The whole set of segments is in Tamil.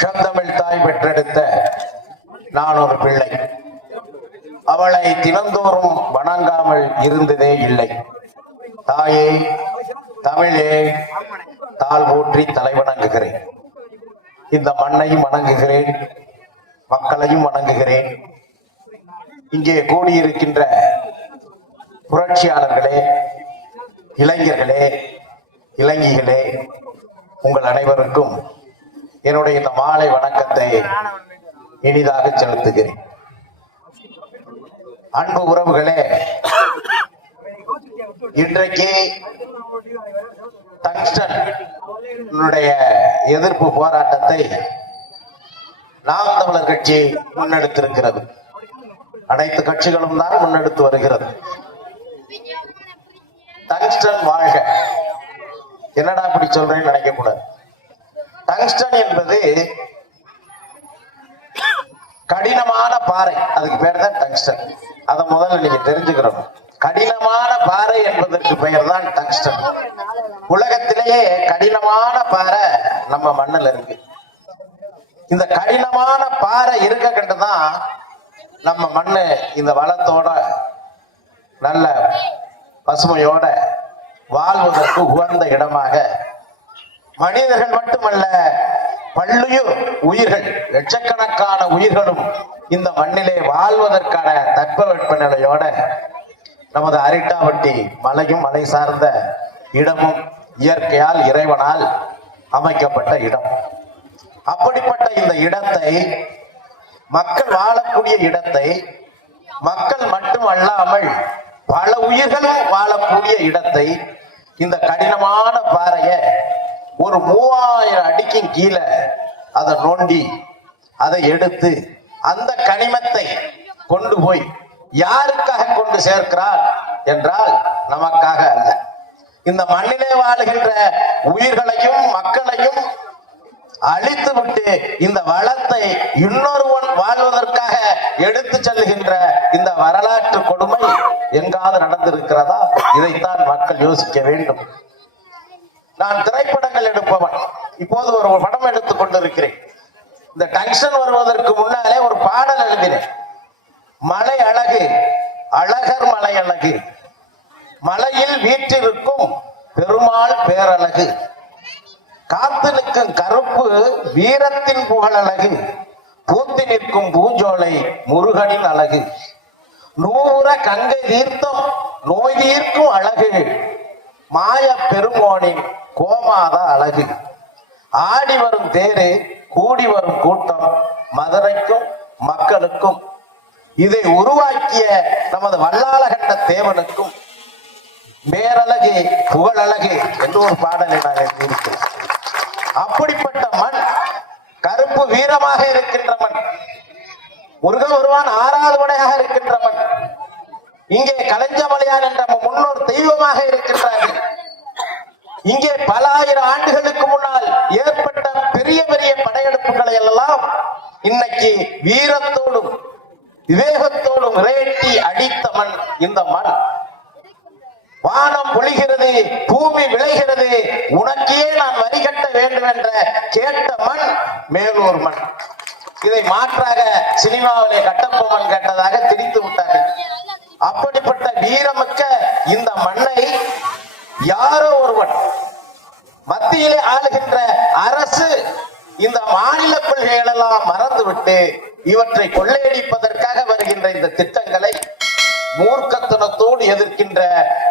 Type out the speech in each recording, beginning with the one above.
செந்தமிழ் தாய் பெற்றெடுத்த நான் ஒரு பிள்ளை. அவளை தினந்தோறும் வணங்காமல் இருந்ததே இல்லை. தாயே தமிழே தாள் போற்றி தலைவணங்குகிறேன் இந்த மண்ணையும் வணங்குகிறேன் மக்களையும் வணங்குகிறேன். இங்கே கூடியிருக்கின்ற புரட்சியாளர்களே இளைஞர்களே இளைஞிகளே உங்கள் அனைவருக்கும் என்னுடைய இந்த மாலை வணக்கத்தை இனிதாக செலுத்துகிறேன். அன்பு உறவுகளே இன்றைக்கு டங்ஸ்டன் எதிர்ப்பு போராட்டத்தை நாம் தமிழர் கட்சி முன்னெடுத்திருக்கிறது. அனைத்து கட்சிகளும் தான் முன்னெடுத்து வருகிறது. டங்ஸ்டன் வாழ்க. என்னடா இப்படி சொல்றேன்னு நினைக்க கூடாது டங்ஸ்டன் என்பது கடினமான பாறை. அதுக்கு பேர் தான் டங்ஸ்டன் அதை முதல்ல நீங்க தெரிஞ்சுக்கிறோம் கடினமான பாறை என்பதற்கு பெயர் தான் டங்ஸ்டன் உலகத்திலேயே கடினமான பாறை நம்ம மண்ணுல இருக்கு. இந்த கடினமான பாறை இருக்க கண்டுதான் நம்ம மண்ணு இந்த வளத்தோட நல்ல பசுமையோட வாழ்வதற்கு உகந்த இடமாக. மனிதர்கள் மட்டுமல்ல பல்லுயிர் உயிர்கள் லட்சக்கணக்கான உயிர்களும் இந்த மண்ணிலே வாழ்வதற்கான தட்பவெட்ப நிலையோட நமது அரிட்டாவட்டி மலையும் மலை சார்ந்த இடமும் இயற்கையால் இறைவனால் அமைக்கப்பட்ட இடம். அப்படிப்பட்ட இந்த இடத்தை மக்கள் வாழக்கூடிய இடத்தை மக்கள் மட்டும் அல்லாமல் பல உயிர்கள் வாழக்கூடிய இடத்தை இந்த கடினமான பாறைய ஒரு மூவாயிரம் அடிக்கும் கீழே அதை நோண்டி அதை எடுத்து அந்த கனிமத்தை கொண்டு போய் யாருக்காக கொண்டு சேர்க்கிறார் என்றால் நமக்காக அல்ல. இந்த மண்ணிலே வாழுகின்ற உயிர்களையும் மக்களையும் அழித்து விட்டு இந்த வளத்தை இன்னொருவன் வாழ்வதற்காக எடுத்து செல்லுகின்ற வரலாற்று கொடுமை எங்காவது நடந்திருக்கிறதா? இதைத்தான் மக்கள் யோசிக்க வேண்டும். நான் திரைப்படங்கள் எடுப்பவன். இப்போது ஒரு படம் எடுத்துக் கொண்டிருக்கிறேன். இந்த டங்ஷன் வருவதற்கு முன்னாலே ஒரு பாடல் எழுதினேன். மலை அழகு அழகர் மலை அழகு மலையில் வீற்றிருக்கும் பெருமாள் பேரழகு காத்து நிற்கும் கருப்பு வீரத்தின் புகழழகு பூத்து நிற்கும் பூஞ்சோலை முருகனின் அழகு. நூற கங்கை தீர்த்தம் நோய் தீர்க்கும் அழகு. மாய பெருமோனி கோமாத அழகு. ஆடி வரும் தேரே கூடி வரும் கூட்டம் மதுரைக்கும் மக்களுக்கும். இதை உருவாக்கிய நமது வல்லாளகட்ட தேவனுக்கும் பேரழகு புகழழகு என்று ஒரு பாடலை நான் எழுதியிருக்கிறேன் அப்படிப்பட்ட மண் கருப்பு வீரமாக இருக்கின்ற மண் முருகன் ஒருவான் ஆறாவது படையாக இருக்கின்ற மண் இங்கே கலைஞ்சமலையான் என்ற முன்னோர் தெய்வமாக இருக்கின்றார்கள். இங்கே பல ஆயிரம் ஆண்டுகளுக்கு முன்னால் ஏற்பட்ட பெரிய பெரிய படையெடுப்புகளை எல்லாம் இன்னைக்கு வீரத்தோடும் விவேகத்தோடும் ரேட்டி அடித்த மண் இந்த மண். வானம் பொழிகிறது பூமி விளைகிறது உனக்கே நான் வரி கட்ட வேண்டும் என்ற கேட்ட மண் மேலூர் மண். இதை மாற்றாக சினிமாவிலே கட்டப்போமன் கேட்டதாக திரித்து விட்டார்கள். அப்படிப்பட்ட வீரமிக்க இந்த மண்ணை யாரோ ஒருவன் மத்தியிலே ஆளுகின்ற அரசு இந்த மாநில கொள்கைகள் எல்லாம் மறந்துவிட்டு இவற்றை கொள்ளையடிப்பதற்காக வருகின்ற இந்த திட்டங்களை மூர்க்கத்தனத்தோடு எதிர்க்கின்ற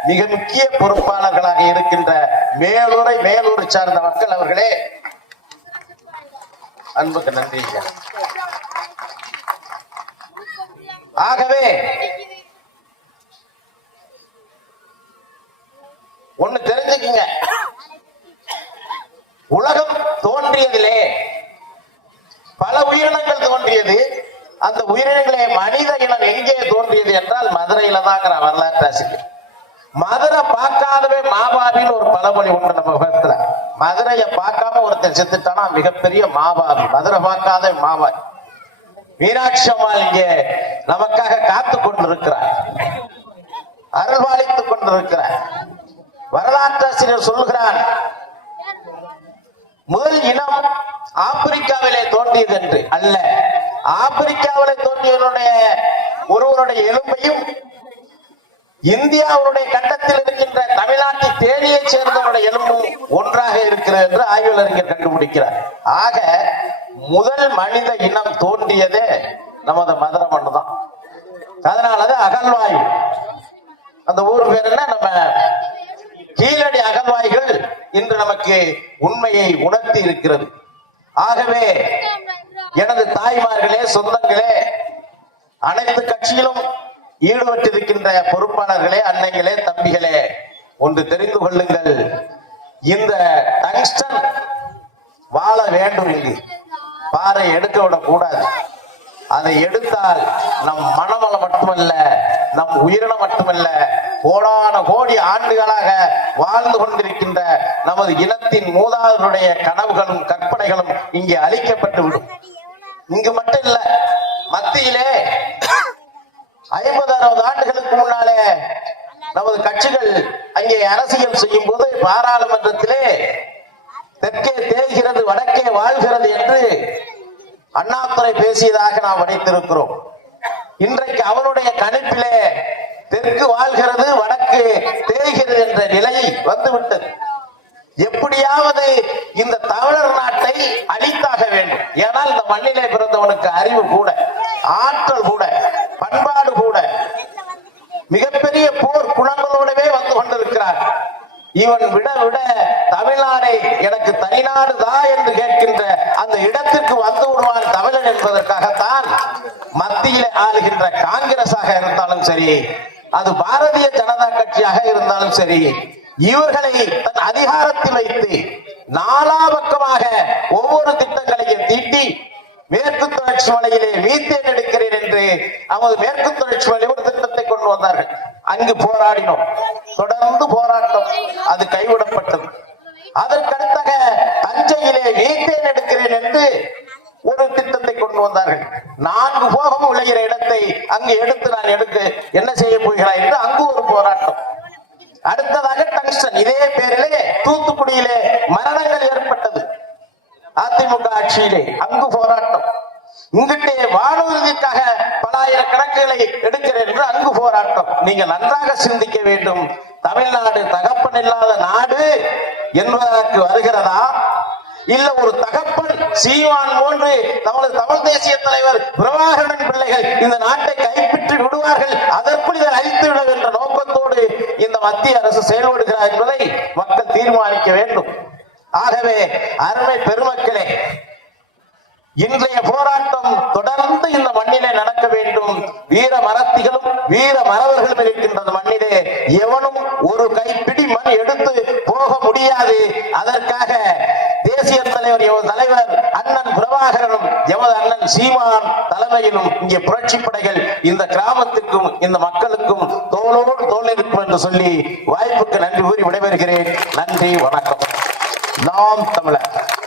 மிக முக்கிய பொறுப்பாளர்களாக இருக்கின்ற மேலூரை மேலூரை சார்ந்த மக்கள் அவர்களே அன்புக்கு நன்றி. ஆகவே ஒண்ணு தெரிஞ்சுக்குங்க. உலகம் தோன்றியதிலே பல உயிரினங்கள் தோன்றியது. அந்த உயிரினங்களே மனித இனம் எங்கே தோன்றியது என்றால் மதுரையில தான் வரலாற்று ஆசிரியர் மதுரை பார்க்காதவே மாபாவின்னு ஒரு பழமொழி உண்டு நம்ம விதத்துல மதுரையை பார்க்காம ஒருத்தன் செத்துட்டானா? மிகப்பெரிய மாபாவி. மதுரை பார்க்காத மாபாவி. மீனாட்சி அம்மாள் இங்கே நமக்காக காத்து கொண்டிருக்கிறார். அருள்வாளித்துக் கொண்டிருக்கிறார். வரலாற்றாசிரியர் ஆசிரியர் சொல்லுகிறான் முதல் இனம் ஆப்பிரிக்காவிலே தோன்றியது என்று அல்ல. ஆப்பிரிக்காவிலே தோன்றியவனுடைய ஒருவருடைய எலும்பையும் இந்தியாவுடைய கட்டத்தில் இருக்கின்ற தமிழ்நாட்டு தேனியை சேர்ந்தவருடைய எலும்பும் ஒன்றாக இருக்கிறது என்று ஆய்வாளர்கள் கண்டுபிடிக்கிறார். ஆக முதல் மனித இனம் தோன்றியதே நமது மதுரை மண்ணு தான் அதனாலதான் அகல்வாய். அந்த ஊர் பேர் என்ன? நம்ம கீழடி அகழ்வாய்கள் இன்று நமக்கு உண்மையை உணர்த்தி இருக்கிறது. ஆகவே எனது தாய்மார்களே சொந்தங்களே அனைத்து கட்சியிலும் ஈடுபட்டிருக்கின்ற பொறுப்பாளர்களே அன்னைகளே தம்பிகளே ஒன்று தெரிந்து கொள்ளுங்கள். இந்த டங்ஸ்டன் வாழ வேண்டும் இது. பாறை எடுக்க விடக்கூடாது. அதை எடுத்தால் நம் மனமலம் மட்டுமல்ல நம் உயிரினம் மட்டுமல்ல கோடான கோடி ஆண்டுகளாக வாழ்ந்து கொண்டிருக்கின்ற நமது இனத்தின் மூதாதனுடைய கனவுகளும் கற்பனைகளும் இங்கே அழிக்கப்பட்டு விடும். இங்கு மட்டும் இல்ல மத்தியிலே ஐம்பது அறுபது ஆண்டுகளுக்கு முன்னாலே நமது கட்சிகள் அங்கே அரசியல் செய்யும் போது பாராளுமன்றத்தில் தேய்கிறது வடக்கே வாழ்கிறது என்று அண்ணாத்துறை பேசியதாக நாம் படித்திருக்கிறோம் இன்றைக்கு அவனுடைய கணிப்பிலே தெற்கு வாழ்கிறது வடக்கு தேய்கிறது என்ற நிலை வந்துவிட்டது. எப்படியாவது இந்த தமிழர் நாட்டை அழித்தாக வேண்டும். ஏனால் இந்த மண்ணிலே பிறந்தவனுக்கு அறிவு கூட ஆற்றல் கூட பண்பாடு கூட மிகப்பெரிய போ இவன் விட விட தமிழ்நாடை எனக்கு தனிநாடு தா என்று கேட்கின்ற அந்த இடத்திற்கு வந்து விடுவான் தமிழன் என்பதற்காகத்தான் மத்தியிலே ஆளுகின்ற காங்கிரஸாக இருந்தாலும் சரி அது பாரதிய ஜனதா கட்சியாக இருந்தாலும் சரி இவர்களை தன் அதிகாரத்தில் வைத்து நாலா பக்கமாக ஒவ்வொரு திட்டங்களையும் தீட்டி மேற்கு தொடர்ச்சி மலையிலே மீத்தேன் எடுக்கிறேன் என்று நமது மேற்கு தொடர்ச்சி மலை ஒரு திட்டத்தை கொண்டு வந்தார்கள். அங்கு போராடினோம். தொடர்ந்து போராட்டம் அது கைவிடப்பட்டது. அதற்கடுத்தாக தஞ்சையிலே மீத்தேன் எடுக்கிறேன் என்று ஒரு திட்டத்தை கொண்டு வந்தார்கள். நான்கு போகம் விளைகிற இடத்தை அங்கு எடுத்து நான் எடுக்க என்ன செய்ய போகிறாய் என்று அங்கு ஒரு போராட்டம். அடுத்ததாக டங்ஸ்டன். இதே பேரிலே தூத்துக்குடியிலே மரணங்கள் ஏற்பட்டது. அதிமுக ஆட்சியிலே அங்கு போராட்டம். இங்கிட்டே வாழ்வதற்காக பல ஆயிரக்கணக்குகளை எடுக்கிறேன் என்று அங்கு போராட்டம். நீங்கள் நன்றாக சிந்திக்க வேண்டும். தமிழ்நாடு தகப்பன் இல்லாத நாடு என்பதற்கு வருகிறதா? இல்ல ஒரு தகப்பன் சீவான் போன்று நமது தமிழ் தேசிய தலைவர் பிரபாகரன் பிள்ளைகள் இந்த நாட்டை கைப்பற்றி விடுவார்கள் அதற்குள் இதை அழித்து விடும் என்ற நோக்கத்தோடு இந்த மத்திய அரசு செயல்படுகிறார் என்பதை மக்கள் தீர்மானிக்க வேண்டும். ஆகவே அருமை பெருமக்களே இன்றைய போராட்டம் தொடர்ந்து இந்த மண்ணிலே நடக்க வேண்டும். வீர மரத்திகளும் வீர மறவர்களும் இருக்கின்ற மண்ணிலே எவனும் ஒரு கைப்பிடி மண் எடுத்து போக முடியாது. அதற்காக தேசிய தலைவர் எமது தலைவர் அண்ணன் பிரபாகரனும் எமது அண்ணன் சீமான் தலைமையிலும் இங்கே புரட்சி படைகள் இந்த கிராமத்துக்கும் இந்த மக்களுக்கும் தோளோடு தோல் இருக்கும் என்று சொல்லி வாய்ப்புக்கு நன்றி கூறி விடைபெறுகிறேன். நன்றி வணக்கம். நாம் தமிழர்.